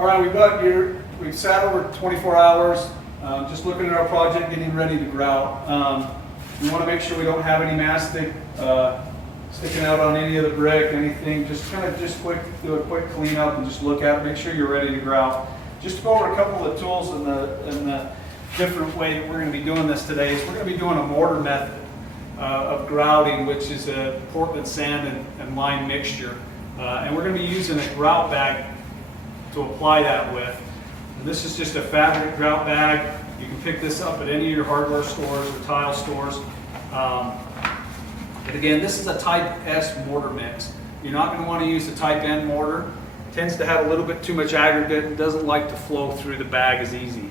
All right, we've sat over 24 hours, just looking at our project, getting ready to grout. We want to make sure we don't have any mastic sticking out on any of the brick, anything. Just do a quick cleanup and just look at it, make sure you're ready to grout. Just to go over a couple of the tools and the different way that we're going to be doing this today is we're going to be doing a mortar method of grouting, which is a Portland sand and lime mixture. And we're going to be using a grout bag to apply that with. And this is just a fabric grout bag. You can pick this up at any of your hardware stores or tile stores. And again, this is a type S mortar mix. You're not going to want to use the type N mortar. It tends to have a little bit too much aggregate and doesn't like to flow through the bag as easy.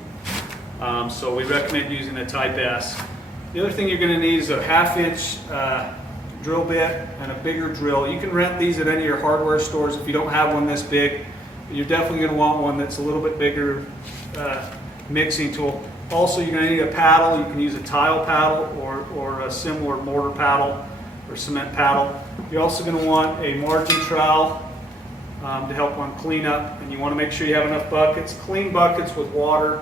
So we recommend using a type S. The other thing you're going to need is a 1/2 inch drill bit and a bigger drill. You can rent these at any of your hardware stores if you don't have one this big. You're definitely going to want one that's a little bit bigger mixing tool. Also, you're going to need a paddle. You can use a tile paddle or a similar mortar paddle or cement paddle. You're also going to want a margin trowel to help on cleanup, and you want to make sure you have enough buckets. Clean buckets with water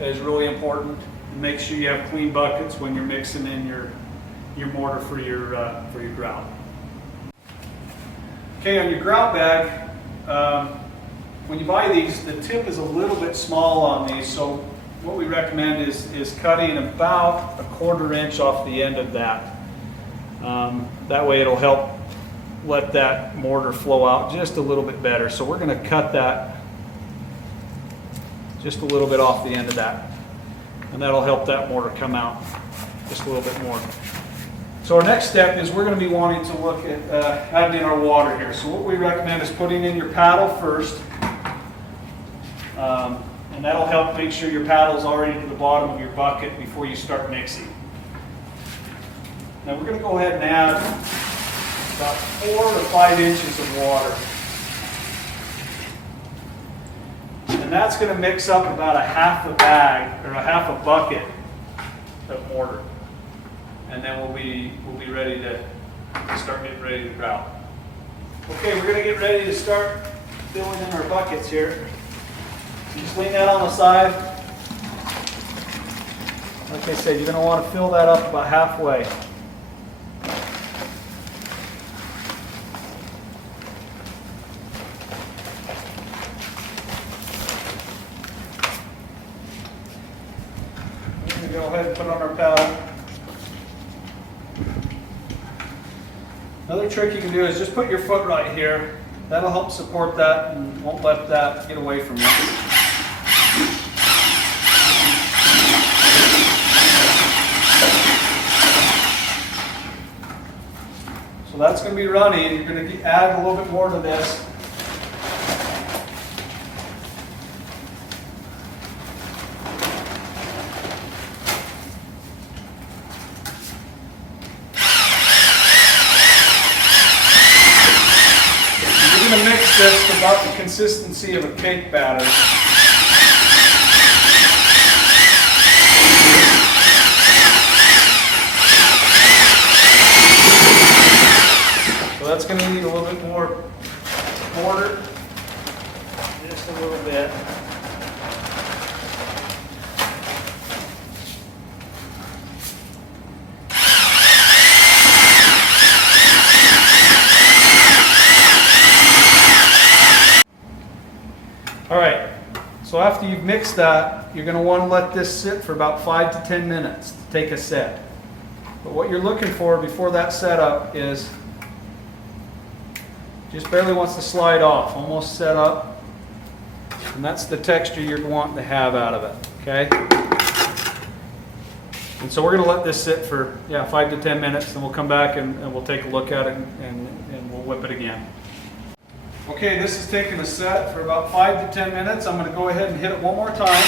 is really important, and make sure you have clean buckets when you're mixing in your mortar for your grout. Okay, on your grout bag, when you buy these, the tip is a little bit small on these, so what we recommend is cutting about 1/4 inch off the end of that. That way it'll help let that mortar flow out just a little bit better. So we're going to cut that just a little bit off the end of that, and that'll help that mortar come out just a little bit more. So our next step is we're going to be wanting to look at adding in our water here. So what we recommend is putting in your paddle first, and that'll help make sure your paddle is already to the bottom of your bucket before you start mixing. Now we're going to go ahead and add about 4 to 5 inches of water. And that's going to mix up about a 1/2 bag or a 1/2 bucket of mortar. And then we'll be ready to start getting ready to grout. Okay, we're going to get ready to start filling in our buckets here. So just lean that on the side. Like I said, you're going to want to fill that up about halfway. Go ahead and put on our paddle. Another trick you can do is just put your foot right here. That'll help support that and won't let that get away from you. So that's going to be running. You're going to add a little bit more to this. Mix this to about the consistency of a cake batter. So that's going to need a little bit more mortar, just a little bit. All right, so after you've mixed that, you're going to want to let this sit for about 5 to 10 minutes to take a set. But what you're looking for before that setup is just barely wants to slide off, almost set up. And that's the texture you're wanting to have out of it, okay? And so we're going to let this sit for 5 to 10 minutes, and we'll come back and we'll take a look at it and we'll whip it again. Okay, this is taking a set for about 5 to 10 minutes. I'm going to go ahead and hit it one more time.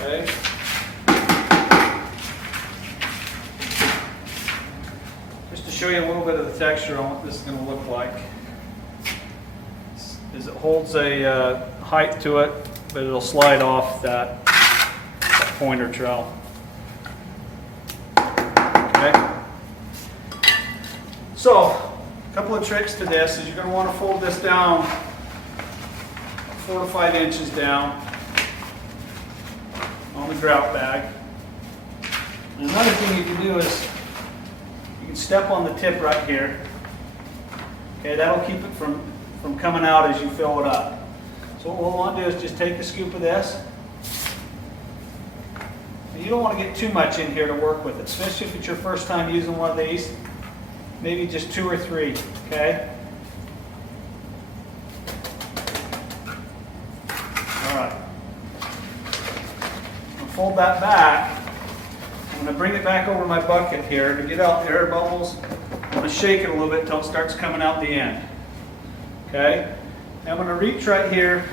Okay. Just to show you a little bit of the texture on what this is going to look like. Is it holds a height to it, but it'll slide off that pointer trowel. Okay. So, a couple of tricks to this is you're going to want to fold this down 4 to 5 inches down on the grout bag. And another thing you can do is you can step on the tip right here. Okay, that'll keep it from coming out as you fill it up. So what we'll want to do is just take a scoop of this. And you don't want to get too much in here to work with it, especially if it's your first time using one of these. Maybe just 2 or 3, okay? All right. I'll fold that back. I'm going to bring it back over my bucket here to get out the air bubbles. I'm going to shake it a little bit until it starts coming out the end. Okay? And I'm going to reach right here,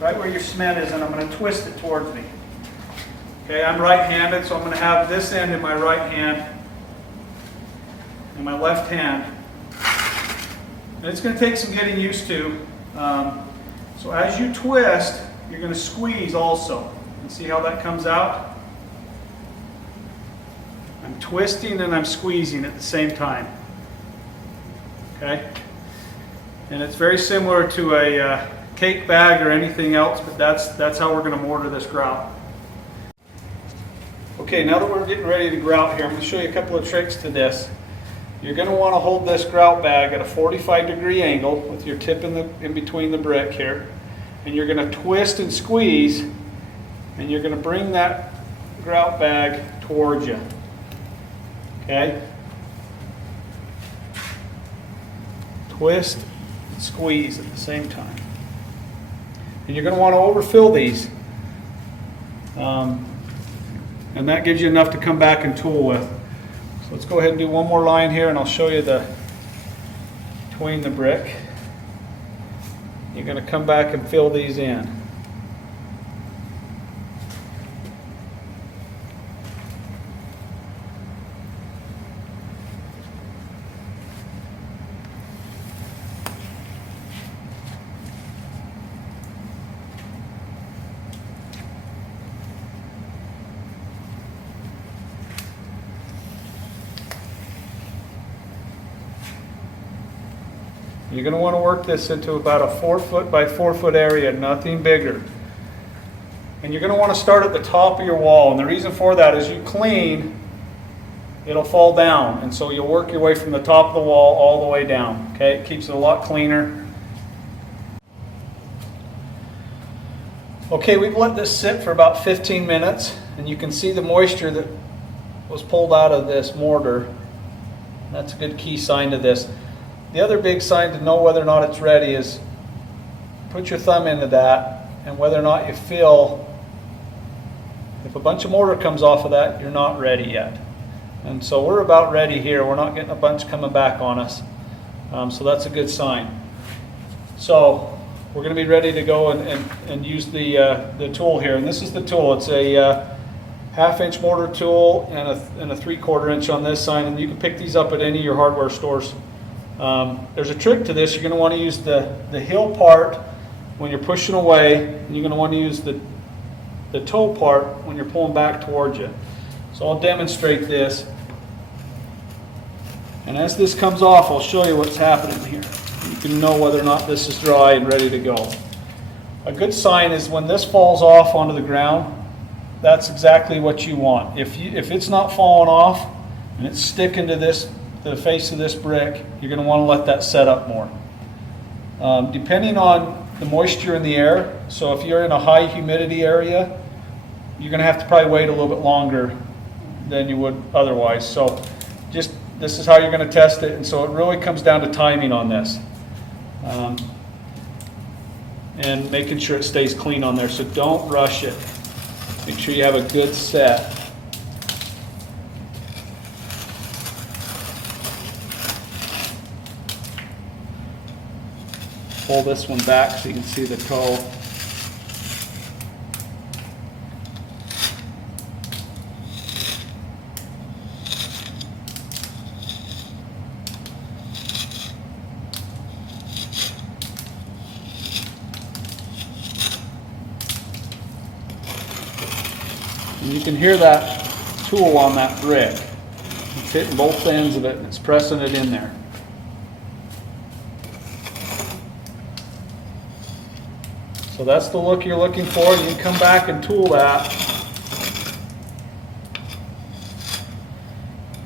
right where your cement is, and I'm going to twist it towards me. Okay, I'm right-handed, so I'm going to have this end in my right hand and my left hand. And it's going to take some getting used to. So as you twist, you're going to squeeze also. And see how that comes out? I'm twisting and I'm squeezing at the same time. Okay? And it's very similar to a cake bag or anything else, but that's how we're going to mortar this grout. Okay, now that we're getting ready to grout here, I'm going to show you a couple of tricks to this. You're going to want to hold this grout bag at a 45-degree angle with your tip in between the brick here. And you're going to twist and squeeze, and you're going to bring that grout bag towards you. Okay? Twist and squeeze at the same time. And you're going to want to overfill these. And that gives you enough to come back and tool with. So let's go ahead and do one more line here, and I'll show you between the brick. You're going to come back and fill these in. You're going to want to work this into about a 4 foot by 4 foot area, nothing bigger. And you're going to want to start at the top of your wall. And the reason for that is you clean, it'll fall down. And so you'll work your way from the top of the wall all the way down. Okay, it keeps it a lot cleaner. Okay, we've let this sit for about 15 minutes. And you can see the moisture that was pulled out of this mortar. That's a good key sign to this. The other big sign to know whether or not it's ready is put your thumb into that, and whether or not you feel, if a bunch of mortar comes off of that, you're not ready yet. And so we're about ready here. We're not getting a bunch coming back on us. So that's a good sign. So we're going to be ready to go and use the tool here. And this is the tool. It's a 1/2 inch mortar tool and a 3/4 inch on this side. And you can pick these up at any of your hardware stores. There's a trick to this. You're going to want to use the heel part when you're pushing away, and you're going to want to use the toe part when you're pulling back towards you. So I'll demonstrate this. And as this comes off, I'll show you what's happening here. You can know whether or not this is dry and ready to go. A good sign is when this falls off onto the ground, that's exactly what you want. If it's not falling off and it's sticking to the face of this brick, you're going to want to let that set up more. Depending on the moisture in the air, so if you're in a high humidity area, you're going to have to probably wait a little bit longer than you would otherwise. So just this is how you're going to test it, and so it really comes down to timing on this. And making sure it stays clean on there, so don't rush it. Make sure you have a good set. Pull this one back so you can see the toe. And you can hear that tool on that brick. It's hitting both ends of it and it's pressing it in there. So that's the look you're looking for. You can come back and tool that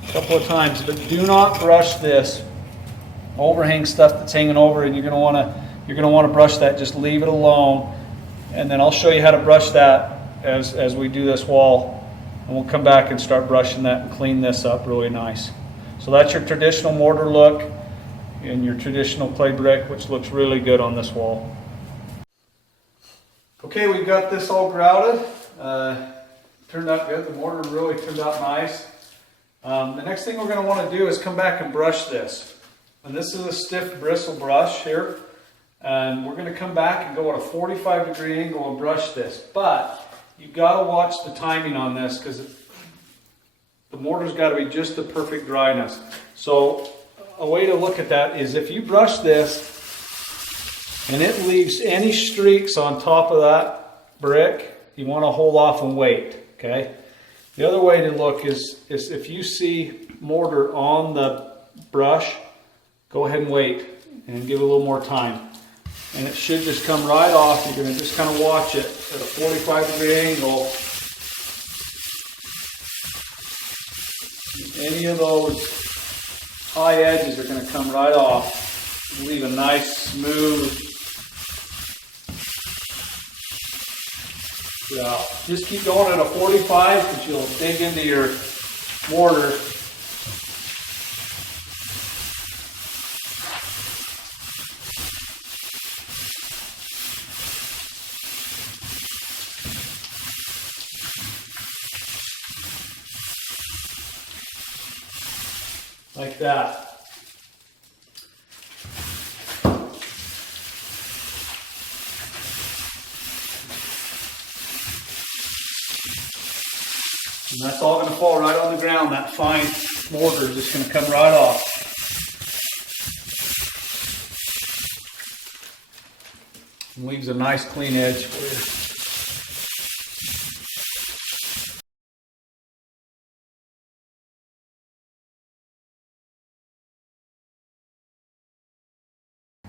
a couple of times, but do not brush this overhang stuff that's hanging over, and you're going to want to brush that. Just leave it alone, and then I'll show you how to brush that as we do this wall, and we'll come back and start brushing that and clean this up really nice. So that's your traditional mortar look and your traditional clay brick, which looks really good on this wall. Okay, we've got this all grouted. Turned out good. The mortar really turned out nice. The next thing we're going to want to do is come back and brush this. And this is a stiff bristle brush here. And we're going to come back and go at a 45-degree angle and brush this. But you've got to watch the timing on this, because the mortar's got to be just the perfect dryness. So a way to look at that is if you brush this and it leaves any streaks on top of that brick, you want to hold off and wait, okay? The other way to look is if you see mortar on the brush, go ahead and wait and give it a little more time. And it should just come right off. You're going to just kind of watch it at a 45-degree angle. Any of those high edges are going to come right off. Leave a nice smooth grout. Just keep going at a 45 because you'll dig into your mortar. Like that. And that's all going to fall right on the ground. That fine mortar is just going to come right off. And leaves a nice clean edge for you.